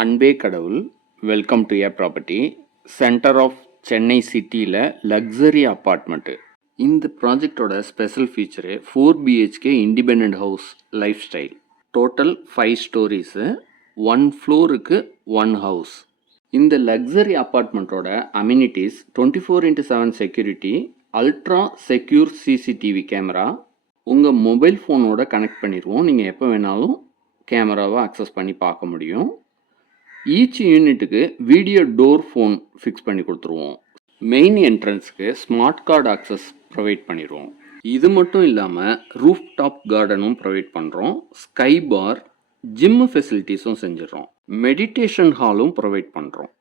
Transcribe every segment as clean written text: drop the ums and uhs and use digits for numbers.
அன்பே கடவுள். Welcome to a property. Centre of Chennai சிட்டியில் லக்ஸரி அப்பார்ட்மெண்ட்டு. இந்த ப்ராஜெக்டோட special feature 4 BHK independent house lifestyle. Total 5 storeys, 1 ஃப்ளோருக்கு 1 ஹவுஸ். இந்த லக்ஸரி அப்பார்ட்மெண்ட்டோட amenities 24/7 security, ultra secure CCTV camera. உங்கள் மொபைல் ஃபோனோட கனெக்ட் பண்ணிடுவோம். நீங்கள் எப்போ வேணாலும் கேமராவை அக்சஸ் பண்ணி பார்க்க முடியும். ஈச் யூனிட்டுக்கு வீடியோ டோர் ஃபோன் ஃபிக்ஸ் பண்ணி கொடுத்துருவோம். மெயின் என்ட்ரன்ஸுக்கு ஸ்மார்ட் கார்டு அக்சஸ் ப்ரொவைட் பண்ணிடுவோம். இது மட்டும் இல்லாமல் ரூஃப் டாப் கார்டனும் ப்ரொவைட் பண்ணுறோம். ஸ்கை பார், ஜிம்மு ஃபெசிலிட்டிஸும் செஞ்சிடறோம். மெடிடேஷன் ஹாலும் ப்ரொவைட் பண்ணுறோம்.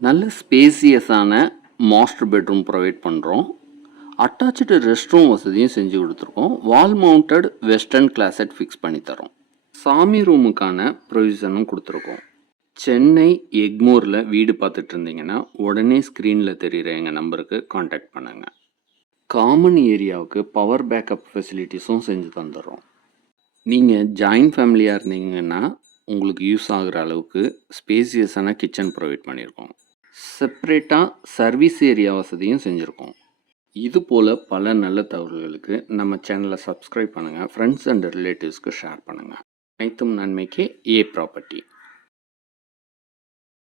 நல்ல ஸ்பேசியஸான மாஸ்டர் பெட்ரூம் ப்ரொவைட் பண்ணுறோம். அட்டாச்சு ரெஸ்ட் ரூம் வசதியும் செஞ்சு கொடுத்துருக்கோம். Wall mounted western closet fix பண்ணி தரோம். சாமி ரூமுக்கான ப்ரொவிஷனும் கொடுத்துருக்கோம். சென்னை எக்மோரில் வீடு பார்த்துட்டு இருந்தீங்கன்னா உடனே ஸ்க்ரீனில் தெரிகிற எங்கள் நம்பருக்கு காண்டாக்ட் பண்ணுங்கள். காமன் ஏரியாவுக்கு பவர் பேக்கப் ஃபெசிலிட்டிஸும் செஞ்சு தந்துடுறோம். நீங்கள் ஜாயின்ட் ஃபேமிலியாக இருந்தீங்கன்னா உங்களுக்கு யூஸ் ஆகிற அளவுக்கு ஸ்பேசியஸான கிச்சன் ப்ரொவைட் பண்ணியிருக்கோம். செப்ரேட்டாக சர்வீஸ் ஏரியா வசதியும் செஞ்சுருக்கோம். இது போல் பல நல்ல தகவல்களுக்கு நம்ம சேனலை சப்ஸ்கிரைப் பண்ணுங்கள். ஃப்ரெண்ட்ஸ் அண்ட் ரிலேட்டிவ்ஸ்க்கு ஷேர் பண்ணுங்கள். அனைத்தும் நன்மைக்கு ஏ ப்ராப்பர்ட்டி.